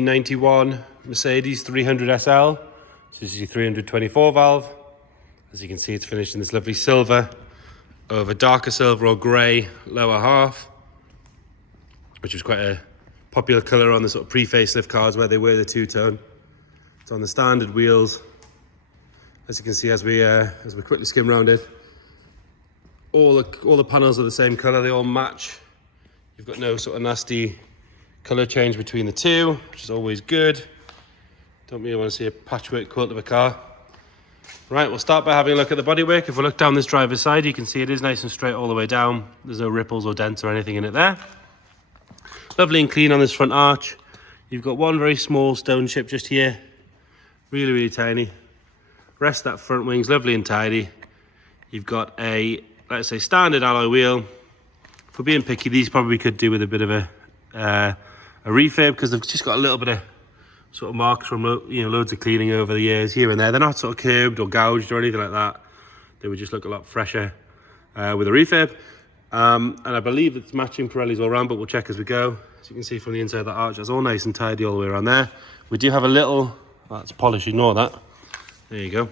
91 Mercedes 300 SL. So this is your 324 valve. As you can see, it's finished in this lovely silver over darker silver or grey lower half, which was quite a popular colour on the sort of pre-facelift cars where they were the two-tone. It's on the standard wheels. As you can see, as we quickly skim around it, all the panels are the same colour. They all match. You've got no sort of nasty colour change between the two, which is always good. Don't really want to see a patchwork quilt of a car. Right, we'll start by having a look at the bodywork. If we look down this driver's side, you can see it is nice and straight all the way down. There's no ripples or dents or anything in it there. Lovely and clean on this front arch. You've got one very small stone chip just here. Really, really tiny. Rest of that front wing's lovely and tidy. You've got a, let's say, standard alloy wheel. For being picky, these probably could do with a bit of a refurb, because they've just got a little bit of sort of marks from loads of cleaning over the years here and there. They're not sort of curbed or gouged or anything like that. They would just look a lot fresher with a refurb. And I believe it's matching Pirellis all around, but we'll check as we go. As you can see from the inside of the arch, that's all nice and tidy all the way around there. We do have a little, that's polish, ignore that. There you go.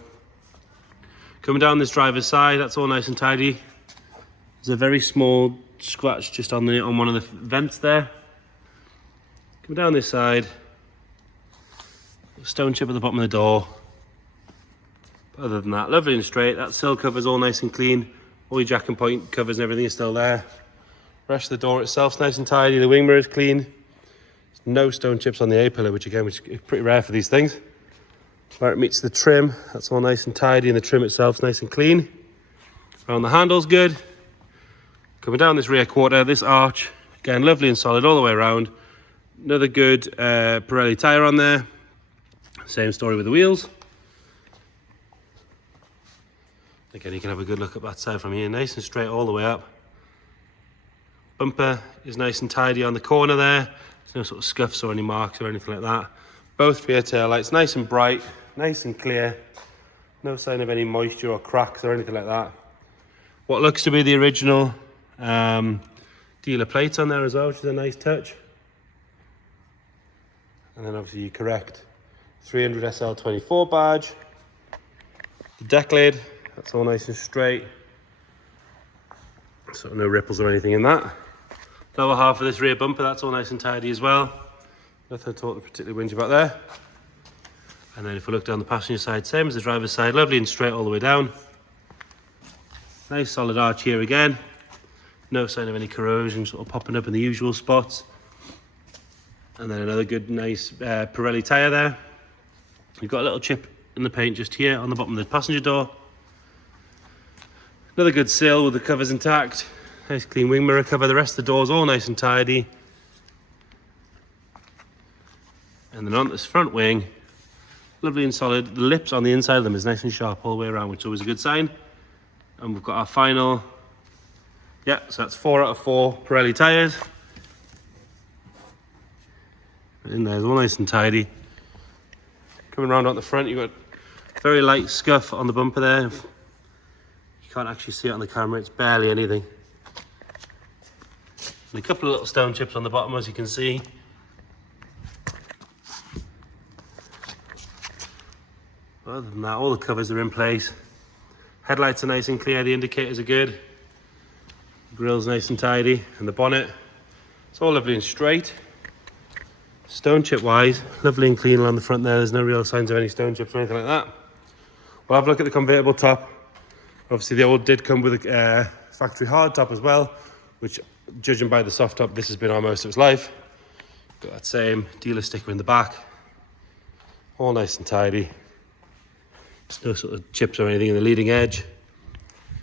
Coming down this driver's side, that's all nice and tidy. There's a very small scratch just on one of the vents there. Coming down this side, stone chip at the bottom of the door. But other than that, lovely and straight. That sill cover's all nice and clean. All your jack and point covers and everything is still there. Rest of the door itself's nice and tidy. The wing mirror is clean. There's no stone chips on the A-pillar, which is pretty rare for these things. Where it meets the trim, that's all nice and tidy, and the trim itself's nice and clean. Around the handle's good. Coming down this rear quarter, this arch, again, lovely and solid all the way around. Another good Pirelli tyre on there. Same story with the wheels. Again, you can have a good look at that side from here. Nice and straight all the way up. Bumper is nice and tidy on the corner there. There's no sort of scuffs or any marks or anything like that. Both rear tail lights nice and bright, nice and clear. No sign of any moisture or cracks or anything like that. What looks to be the original dealer plates on there as well, which is a nice touch. And then obviously your correct 300 SL24 badge. The deck lid, that's all nice and straight. Sort of no ripples or anything in that. Lower half of this rear bumper, that's all nice and tidy as well. Nothing at all to particularly whinge about there. And then if we look down the passenger side, same as the driver's side, lovely and straight all the way down. Nice solid arch here again. No sign of any corrosion sort of popping up in the usual spots. And then another good, nice Pirelli tyre there. You've got a little chip in the paint just here on the bottom of the passenger door. Another good sill with the covers intact. Nice clean wing mirror cover. The rest of the door's all nice and tidy. And then on this front wing, lovely and solid. The lips on the inside of them is nice and sharp all the way around, which is always a good sign. And we've got our final, so that's 4 out of 4 Pirelli tyres. In there, it's all nice and tidy. Coming around on the front, you've got very light scuff on the bumper there. You can't actually see it on the camera, it's barely anything. And a couple of little stone chips on the bottom, as you can see. But other than that, all the covers are in place. Headlights are nice and clear, the indicators are good. The grille's nice and tidy, and the bonnet, it's all lovely and straight. Stone chip wise, lovely and clean along the front there. There's no real signs of any stone chips or anything like that. We'll have a look at the convertible top. Obviously the old did come with a factory hard top as well, which, judging by the soft top, this has been our most of its life. Got that same dealer sticker in the back. All nice and tidy. There's no sort of chips or anything in the leading edge.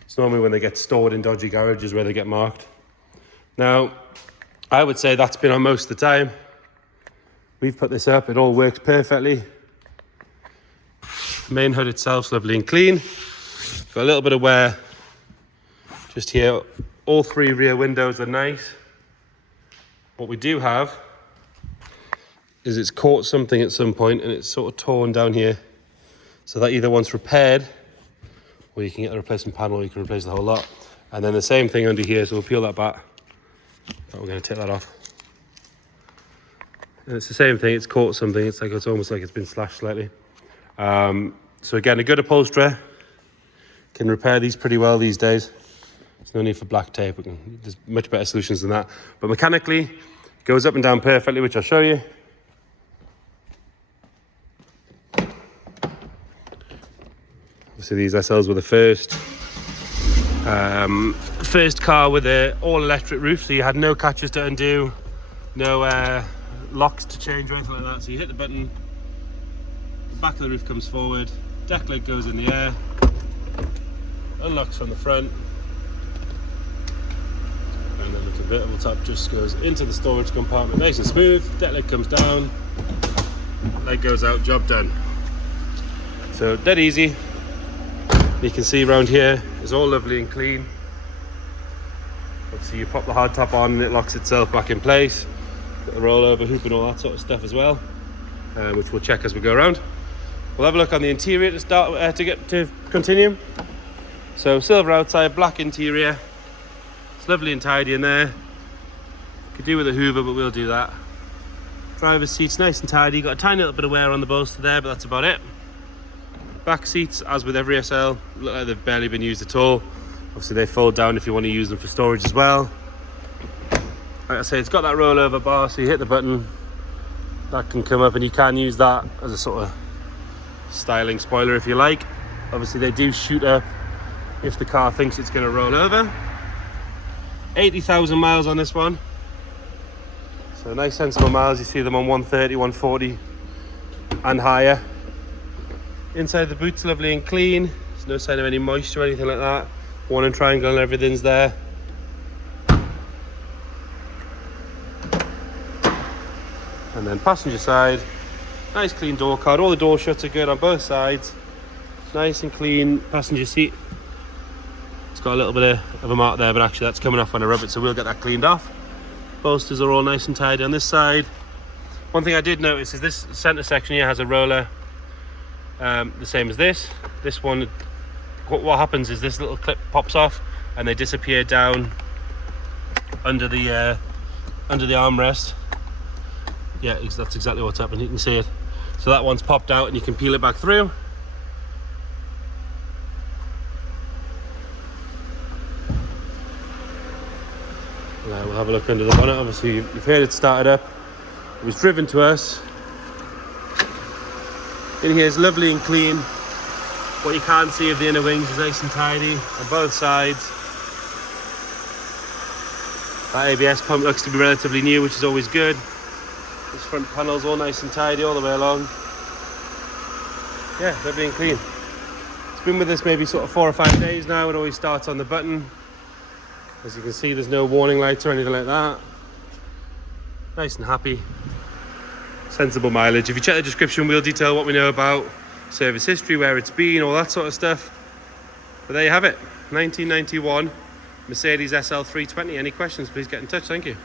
It's normally when they get stored in dodgy garages where they get marked. Now, I would say that's been on most of the time. We've put this up, it all works perfectly. The main hood itself's lovely and clean. Got a little bit of wear just here. All 3 rear windows are nice. What we do have is it's caught something at some point and it's sort of torn down here. So that either wants repaired, or you can get a replacement panel, or you can replace the whole lot. And then the same thing under here, so we'll peel that back. But we're going to take that off. And it's the same thing, it's caught something, it's almost like it's been slashed slightly. So again, a good upholsterer can repair these pretty well these days. There's no need for black tape, there's much better solutions than that. But mechanically, it goes up and down perfectly, which I'll show you. Obviously these SLs were the first car with an all-electric roof, so you had no catches to undo, no locks to change or anything like that. So you hit the button, the back of the roof comes forward, deck lid goes in the air, unlocks from the front, and then the convertible top just goes into the storage compartment, nice and smooth. Deck lid comes down, leg goes out, job done. So dead easy. You can see around here it's all lovely and clean. Obviously you pop the hard top on and it locks itself back in place. Got the rollover hoop and all that sort of stuff as well, which we'll check as we go around. We'll have a look on the interior to start to continue. So silver outside, black interior. It's lovely and tidy in there. Could do with a hoover, but we'll do that. Driver's seat's nice and tidy. Got a tiny little bit of wear on the bolster there, but that's about it. Back seats, as with every SL, look like they've barely been used at all. Obviously they fold down if you want to use them for storage as well. Like I say, it's got that rollover bar, so you hit the button, that can come up, and you can use that as a sort of styling spoiler if you like. Obviously they do shoot up if the car thinks it's going to roll over. 80,000 miles on this one, so nice sensible miles. You see them on 130, 140 and higher. Inside the boot's lovely and clean. There's no sign of any moisture or anything like that. Warning triangle and everything's there. And then passenger side, nice clean door card. All the door shuts are good on both sides. Nice and clean passenger seat. It's got a little bit of a mark there, but actually that's coming off when I rub it, so we'll get that cleaned off. Bolsters are all nice and tidy on this side. One thing I did notice is this center section here has a roller, the same as this. This one, what happens is this little clip pops off and they disappear down under the armrest. Yeah, that's exactly what's happened. You can see it. So that one's popped out and you can peel it back through. We'll have a look under the bonnet. Obviously you've heard it started up. It was driven to us. In here is lovely and clean. What you can't see of the inner wings is nice and tidy on both sides. That ABS pump looks to be relatively new, which is always good. This front panel's all nice and tidy all the way along. Yeah, lovely and clean. It's been with us maybe sort of 4 or 5 days now. It always starts on the button. As you can see, there's no warning lights or anything like that. Nice and happy. Sensible mileage. If you check the description, we'll detail what we know about service history, where it's been, all that sort of stuff. But there you have it, 1991 Mercedes SL320. Any questions, please get in touch. Thank you.